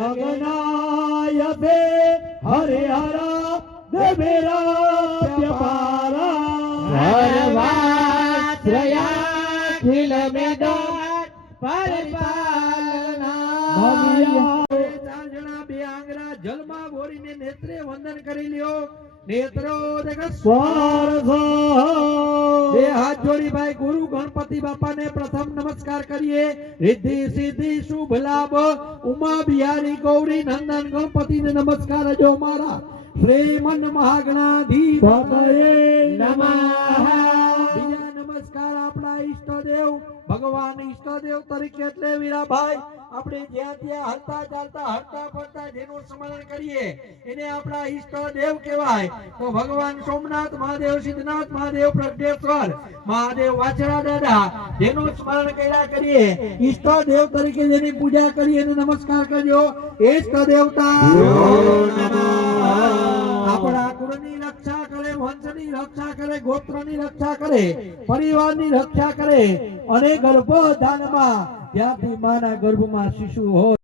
गगनाय पे हरिहरा देवेरा प्यपारा सर्वाश्रयाखिल मेदान परिपालना चार जना बे आंगरा जलमा बोरीने नेत्रे वंदन करी ल्यो नेत्रो देख स्वर्ग બે હાથ જોડી ભાઈ ગુરુ ગણપતિ બાપાને પ્રથમ નમસ્કાર કરીએ રિદ્ધિ સિદ્ધિ શુભ લાભ ઉમા બિહારી ગૌરી નંદન ગણપતિને નમસ્કાર જો મારા શ્રીમન મહાગણાધીપતયે નમઃ બીજા નમસ્કાર આપણા ઈષ્ટદેવ ભગવાન ઈષ્ટદેવ તરીકે એટલે વીરાભાઈ આપણે જ્યાં ત્યાં હલતા ચાલતા હરતા ફરતા જેનું સ્મરણ કરીએ એને આપણા ઈષ્ટદેવ કહેવાય તો ભગવાન સોમનાથ મહાદેવ સિદ્ધનાથ મહાદેવ પ્રજ્ઞેશ્વર મહાદેવ વાછડા દાદા જેનું સ્મરણ કર્યા કરીએ ઈષ્ટદેવ તરીકે જેની પૂજા કરીએ એને નમસ્કાર કરજો ઈષ્ટ દેવતા આપણા કુળની રક્ષા કરે વંશની રક્ષા કરે ગોત્રની રક્ષા કરે પરિવારની રક્ષા કરે અને ગર્ભધાનમાં જ્યાંથી માના ગર્ભમાં શિશુ હોય